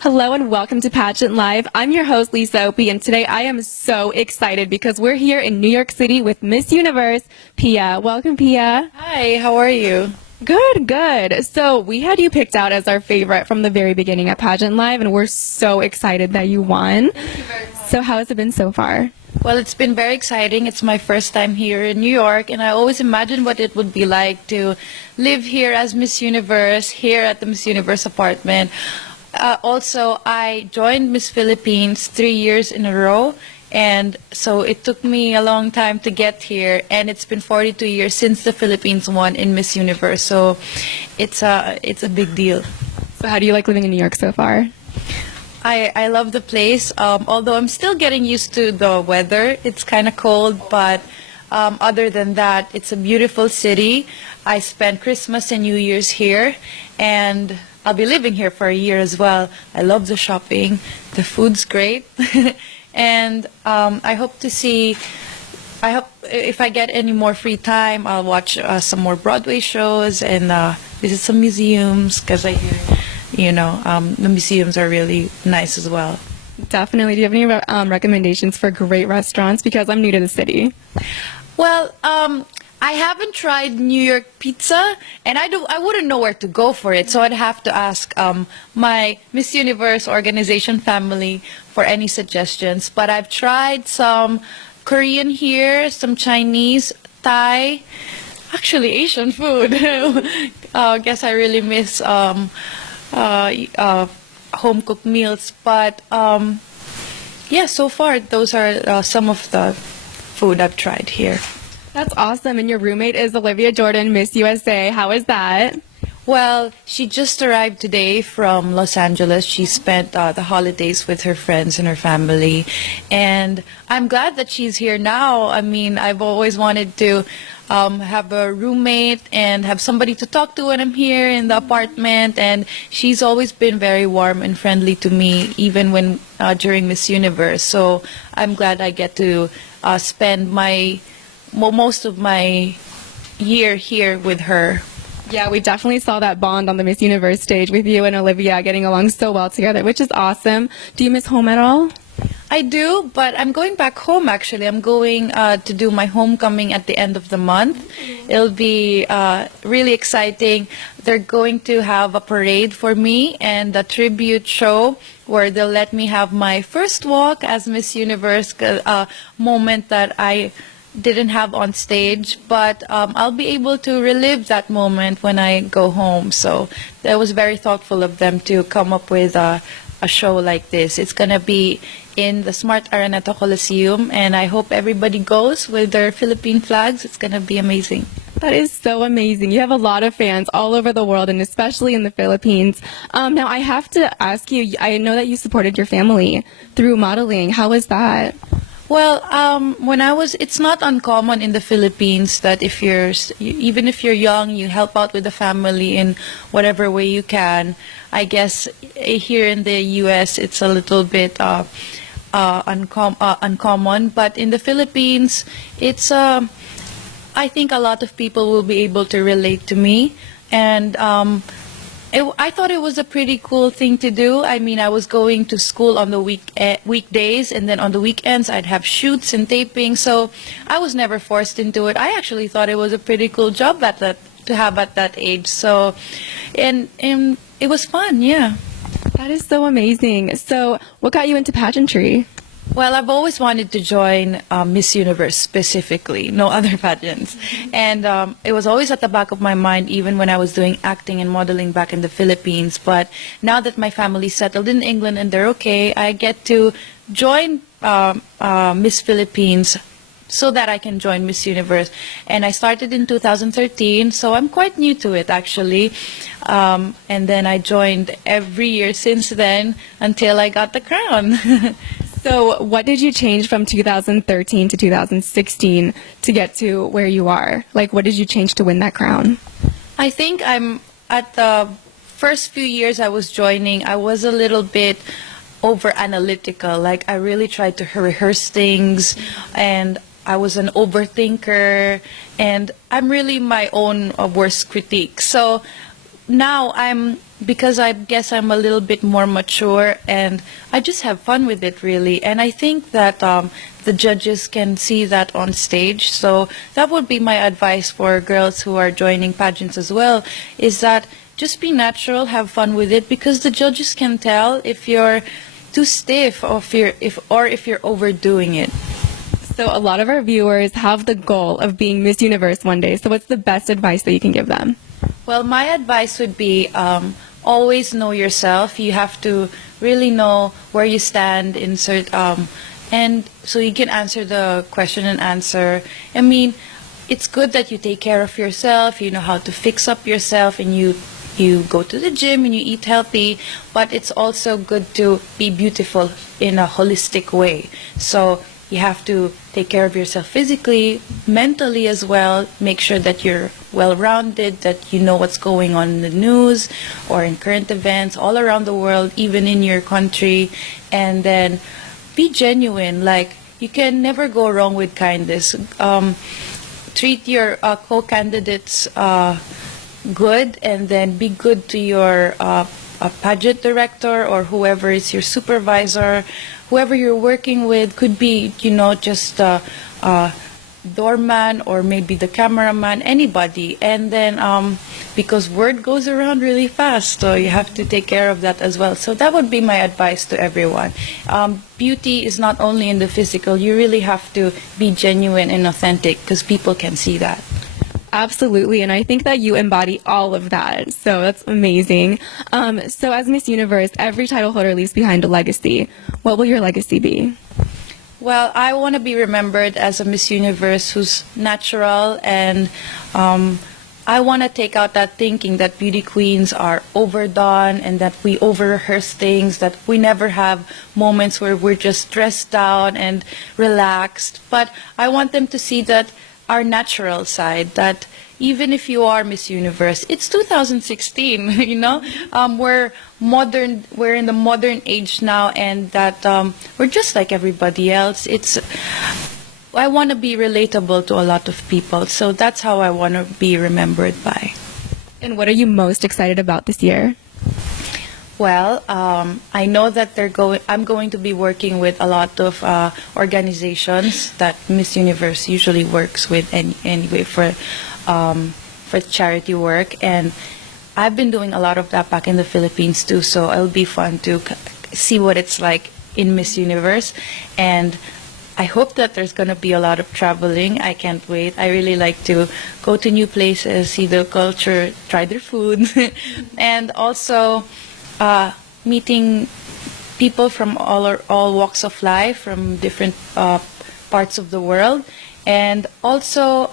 Hello and welcome to Pageant Live. I'm your host, Lisa Opie, and today I am so excited because we're here in New York City with Miss Universe, Pia. Welcome, Pia. Hi, how are you? Good, good. So we had you picked out as our favorite from the very beginning at Pageant Live, and we're so excited that you won. Thank you very much. So how has it been so far? Well, it's been very exciting. It's my first time here in New York, and I always imagined what it would be like to live here as Miss Universe, here at the Miss Universe apartment. Also, I joined Miss Philippines 3 years in a row, and so it took me a long time to get here, and it's been 42 years since the Philippines won in Miss Universe, so it's a big deal. So how do you like living in New York so far? I love the place, although I'm still getting used to the weather. It's kind of cold, but other than that, it's a beautiful city. I spent Christmas and New Year's here, and I'll be living here for a year as well. I love the shopping. The food's great. And I hope if I get any more free time, I'll watch some more Broadway shows and visit some museums, because I hear, the museums are really nice as well. Definitely. Do you have any recommendations for great restaurants? Because I'm new to the city. Well, I haven't tried New York pizza, and I wouldn't know where to go for it, so I'd have to ask my Miss Universe organization family for any suggestions. But I've tried some Korean here, some Chinese, Thai, actually Asian food. Guess I really miss home-cooked meals. But yeah, so far those are some of the food I've tried here. That's awesome. And your roommate is Olivia Jordan, Miss USA. How is that? Well, she just arrived today from Los Angeles. She spent the holidays with her friends and her family. And I'm glad that she's here now. I mean, I've always wanted to have a roommate and have somebody to talk to when I'm here in the apartment. And she's always been very warm and friendly to me, even when during Miss Universe. So I'm glad I get to spend most of my year here with her. Yeah, we definitely saw that bond on the Miss Universe stage with you and Olivia getting along so well together, which is awesome. Do you miss home at all? I do, but I'm going back home actually. I'm going to do my homecoming at the end of the month. It'll be really exciting. They're going to have a parade for me and a tribute show where they'll let me have my first walk as Miss Universe, a moment that I didn't have on stage, but I'll be able to relive that moment when I go home. So that was very thoughtful of them to come up with a show like this. It's going to be in the Smart Araneta Coliseum, and I hope everybody goes with their Philippine flags. It's going to be amazing. That is so amazing. You have a lot of fans all over the world, and especially in the Philippines. Now, I have to ask you, I know that you supported your family through modeling. How was that? Well, it's not uncommon in the Philippines that even if you're young, you help out with the family in whatever way you can. I guess here in the U.S. it's a little bit uncommon, but in the Philippines, I think a lot of people will be able to relate to me, and I thought it was a pretty cool thing to do. I mean, I was going to school on the weekdays, and then on the weekends I'd have shoots and taping, so I was never forced into it. I actually thought it was a pretty cool job to have at that age. So, and it was fun, yeah. That is so amazing. So, what got you into pageantry? Well, I've always wanted to join Miss Universe specifically, no other pageants. And it was always at the back of my mind, even when I was doing acting and modeling back in the Philippines. But now that my family's settled in England and they're okay, I get to join Miss Philippines so that I can join Miss Universe. And I started in 2013, so I'm quite new to it actually. And then I joined every year since then until I got the crown. So what did you change from 2013 to 2016 to get to where you are? Like, what did you change to win that crown? I think I'm at the first few years I was joining, I was a little bit over analytical. Like, I really tried to rehearse things, and I was an overthinker, and I'm really my own worst critique. So now because I guess I'm a little bit more mature, and I just have fun with it, really. And I think that the judges can see that on stage. So that would be my advice for girls who are joining pageants as well, is that just be natural, have fun with it, because the judges can tell if you're too stiff, or if you're overdoing it. So a lot of our viewers have the goal of being Miss Universe one day. So what's the best advice that you can give them? Well, my advice would be always know yourself. You have to really know where you stand and so you can answer the question and answer. I mean, it's good that you take care of yourself, you know how to fix up yourself, and you go to the gym and you eat healthy, but it's also good to be beautiful in a holistic way. So you have to take care of yourself physically, mentally as well. Make sure that you're well-rounded, that you know what's going on in the news or in current events all around the world, even in your country. And then be genuine. Like, you can never go wrong with kindness. Treat your co-candidates good, and then be good to your pageant director or whoever is your supervisor. Whoever you're working with could be, just doorman or maybe the cameraman, anybody. And then because word goes around really fast, so you have to take care of that as well. So that would be my advice to everyone. Beauty is not only in the physical. You really have to be genuine and authentic, because people can see that. Absolutely, and I think that you embody all of that, so that's amazing. So as Miss Universe, every title holder leaves behind a legacy. What will your legacy be? Well, I want to be remembered as a Miss Universe who's natural, and I want to take out that thinking that beauty queens are overdone and that we over-rehearse things, that we never have moments where we're just dressed down and relaxed. But I want them to see that our natural side, that even if you are Miss Universe, it's 2016, we're modern, we're in the modern age now, and that we're just like everybody else. I want to be relatable to a lot of people, so that's how I want to be remembered by. And what are you most excited about this year? Well, I know that I'm going to be working with a lot of organizations that Miss Universe usually works with anyway for charity work, and I've been doing a lot of that back in the Philippines too. So it'll be fun to see what it's like in Miss Universe, and I hope that there's going to be a lot of traveling. I can't wait. I really like to go to new places, see the culture, try their food, and also meeting people from all walks of life, from different parts of the world, and also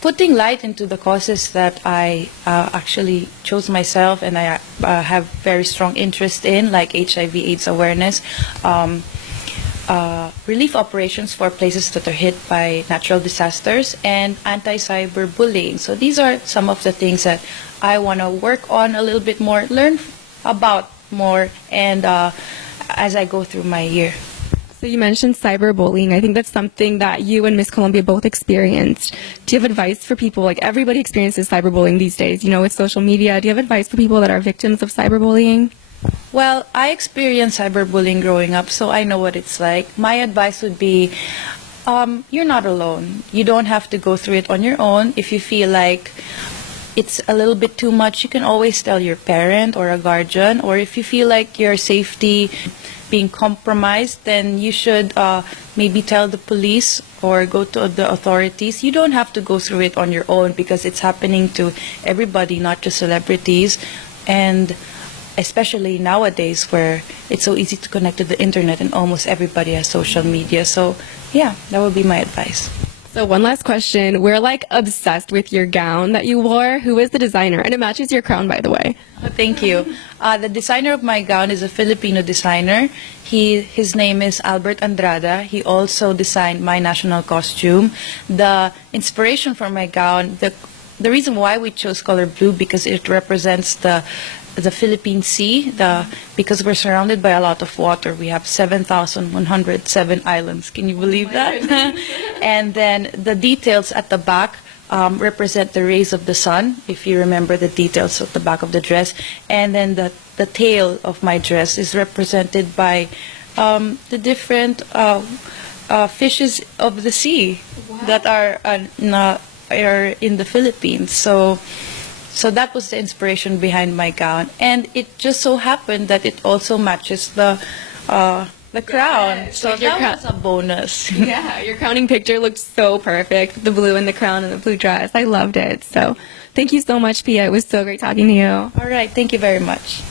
putting light into the causes that I actually chose myself and I have very strong interest in, like HIV/AIDS awareness, relief operations for places that are hit by natural disasters, and anti-cyberbullying. So these are some of the things that I want to work on a little bit more, learn about more, and as I go through my year. So you mentioned cyberbullying. I think that's something that you and Miss Colombia both experienced. Do you have advice for people? Like, everybody experiences cyberbullying these days, with social media. Do you have advice for people that are victims of cyberbullying? Well, I experienced cyberbullying growing up, so I know what it's like. My advice would be, you're not alone. You don't have to go through it on your own. If you feel like it's a little bit too much, you can always tell your parent or a guardian. Or if you feel like your safety being compromised, then you should maybe tell the police or go to the authorities. You don't have to go through it on your own, because it's happening to everybody, not just celebrities. And especially nowadays, where it's so easy to connect to the internet and almost everybody has social media. So yeah, that would be my advice. So one last question. We're like obsessed with your gown that you wore. Who is the designer? And it matches your crown, by the way. Oh, thank you. The designer of my gown is a Filipino designer. His name is Albert Andrada. He also designed my national costume. The inspiration for my gown, the reason why we chose color blue, because it represents the Philippine Sea, because we're surrounded by a lot of water. We have 7,107 islands. Can you believe that? And then the details at the back represent the rays of the sun, if you remember the details of the back of the dress. And then the tail of my dress is represented by the different fishes of the sea that are in the Philippines. So that was the inspiration behind my gown, and it just so happened that it also matches the crown. Yes, So like your that was a bonus. Yeah, your crowning picture looked so perfect. The blue and the crown and the blue dress. I loved it. So thank you so much, Pia. It was so great talking to you. All right, thank you very much.